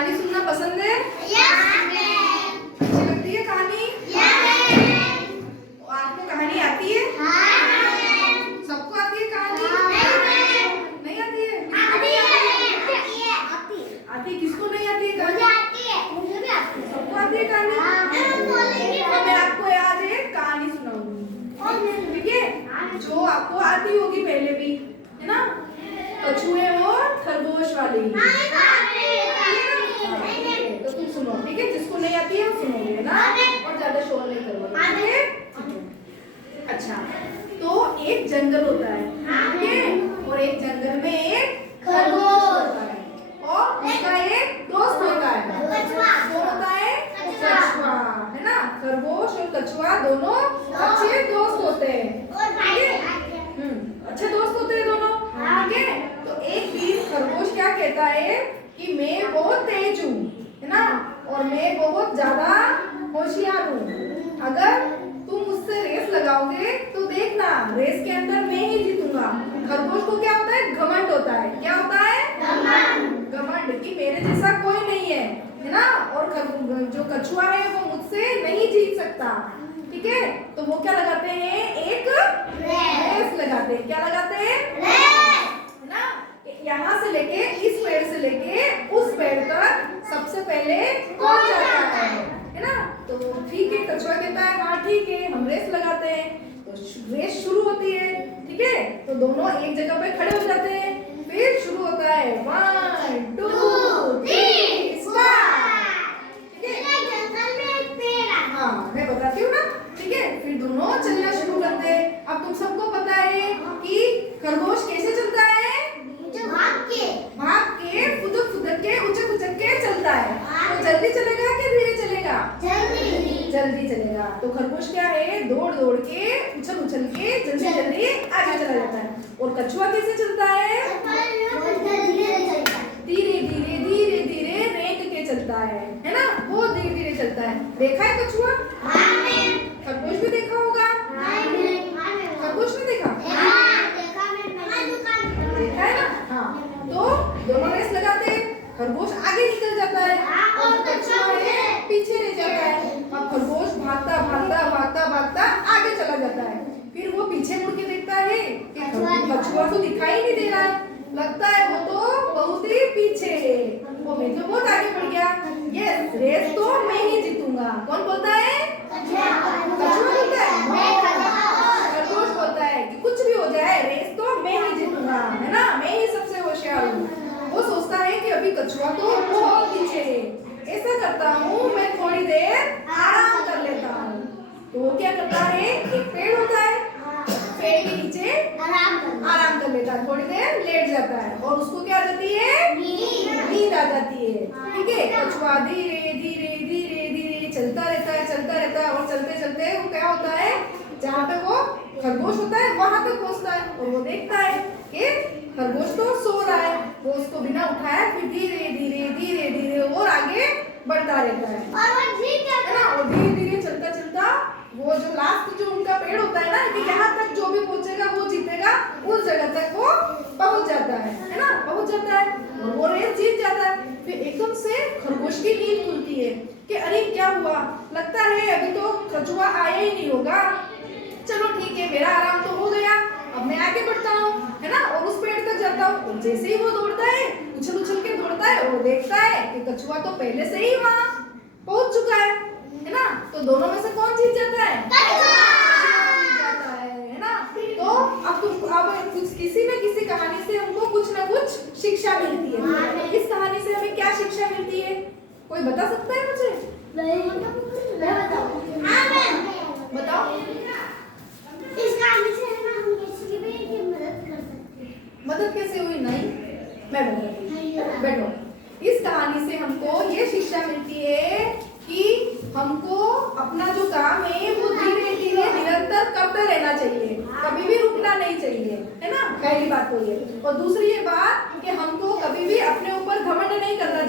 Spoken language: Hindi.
कहानी सुनना पसंद है? अच्छी लगती है कहानी? आपको कहानी आती है? सबको आती है कहानी? नहीं आती है? आती है। किसको नहीं आती है कहानी? सबको आती है कहानी? तो मैं आपको आज एक कहानी सुनाऊंगी, ठीक है? जो आपको आती होगी पहले भी, है ना? कछुए और खरगोश वाली। तो तुम सुनो, ठीक है? जिसको नहीं आती है वो सुनोगे ना, और ज्यादा शोर नहीं करोगे, ठीक है? अच्छा, तो एक जंगल होता है, ठीक है? और एक जंगल में एक खरगोश होता है और उसका एक दोस्त होता है। कौन होता है? कछुआ, है ना? खरगोश और कछुआ दोनों अच्छे दोस्त होते हैं, ठीक है? अच्छे दोस्त होते हैं दोनों, ठीक है? तो एक दिन खरगोश क्या कहता है कि मैं बहुत तेज हूँ, है ना? और मैं बहुत ज्यादा होशियार हूँ। अगर तुम मुझसे रेस लगाओगे तो देखना, रेस के अंदर मैं ही जीतूंगा। खरगोश को क्या होता है? घमंड होता है। क्या होता है? घमंड कि मेरे जैसा कोई नहीं है ना? और जो कछुआ है वो मुझसे नहीं जीत सकता, ठीक है? तो वो क्या लगाते हैं? एक रेस लगाते हैं। क्या लगाते हैं? है ना? यहाँ से लेके, इस पेड़ से लेके उस पेड़ तक सबसे पहले कौन जाता है ना? तो ठीक है, कछुआ कहता है हाँ ठीक है, हम रेस लगाते हैं। तो रेस शुरू होती है, ठीक है? तो दोनों एक जगह पे खड़े हो जाते हैं, फिर शुरू होता है 1 2 3 स्टार्ट, ठीक है? हाँ, मैं बताती हूँ ना, ठीक है? फिर दोनों चलना शुरू करते हैं। अब तुम सबको पता है कि खरगोश कैसे चलता है? भाग के फुदक के उचक के चलता है। तो जल्दी चलेगा कि धीरे चलेगा? जल्दी चलेगा। तो खरगोश क्या है? दौड़ के उछल के जल्दी आगे चला जाता है। और कछुआ कैसे चलता है? धीरे रेंग के चलता है ना? बहुत धीरे चलता है। देखा है कछुआ? खरगोश भी देखा होगा? खरगोश ने देखा? देखा है ना? हाँ। तो दोनों रेस लगाते हैं। खरगोश आगे निकल जाता है और कछुआ पीछे रह जाता है। अब खरगोश भागता आगे चला जाता है। फिर वो पीछे मुड़ के देखता है कि कछुआ तो दिखाई नहीं दे रहा है, लगता है वो तो बहुत ही पीछे है। वो मैं तो बहुत आगे बढ़ गया, ये रेस तो मैं ही जीतूंगा। कौन बोलता है? कछुआ बोलता है। खरगोश बोलता है कि कुछ भी हो जाए रेस तो मैं ही जीतूंगा, है ना? मैं ही सबसे होशियार हूँ। वो सोचता है कि अभी कछुआ तो बहुत पीछे है, ऐसा करता हूँ मैं थोड़ी देर आराम कर लेता हूँ। तो वो क्या करता है? एक पेड़ होता है, पेड़ के नीचे आराम कर लेता है, थोड़ी देर लेट जाता है और उसको क्या आ जाती है? नींद आ जाती है, ठीक है? कछुआ धीरे चलता रहता है और चलते वो क्या होता है? जहाँ पे वो खरगोश होता है वहां तक पहुंचता है और वो देखता है कि खरगोश तो सो रहा है। वो उसको बिना उठाए फिर धीरे और आगे बढ़ता रहता है ना? और धीरे चलता वो जो लास्ट जो उनका पेड़ होता है ना, कि यहाँ तक जो भी पहुंचेगा वो जीतेगा, उस जगह तक वो पहुंच जाता है ना? पहुंच जाता है और वो रेस जीत जाता है। फिर एकदम से खरगोश की नींद खुलती है कि अरे क्या हुआ? लगता है अभी तो कछुआ आया ही नहीं होगा। चलो ठीक है, मेरा आराम तो हो गया, अब मैं आगे बढ़ता हूँ, है ना? और उस पेड़ तक जाता हूँ। और जैसे ही वो दौड़ता है, उछल के दौड़ता है, और देखता है कि कछुआ तो पहले से ही वहाँ पहुंच चुका है ना? तो दोनों में से कौन जीत जाता है? है ना? तो अब किसी न किसी कहानी से हमको कुछ ना कुछ शिक्षा मिलती है। इस कहानी से हमें क्या शिक्षा मिलती है? कोई बता सकता है मुझे? बताओ। इस कहानी से हम किसी की मदद कर सकते हैं। मदद कैसे हुई? नहीं, मैं बताती हूँ, बैठो। इस कहानी से हमको ये शिक्षा मिलती है कि हमको अपना जो काम है वो धीरे निरंतर करते रहना चाहिए, कभी भी रुकना नहीं चाहिए, है ना? पहली बात तो ये। और दूसरी ये बात कि हमको कभी भी अपने ऊपर घमंड नहीं करना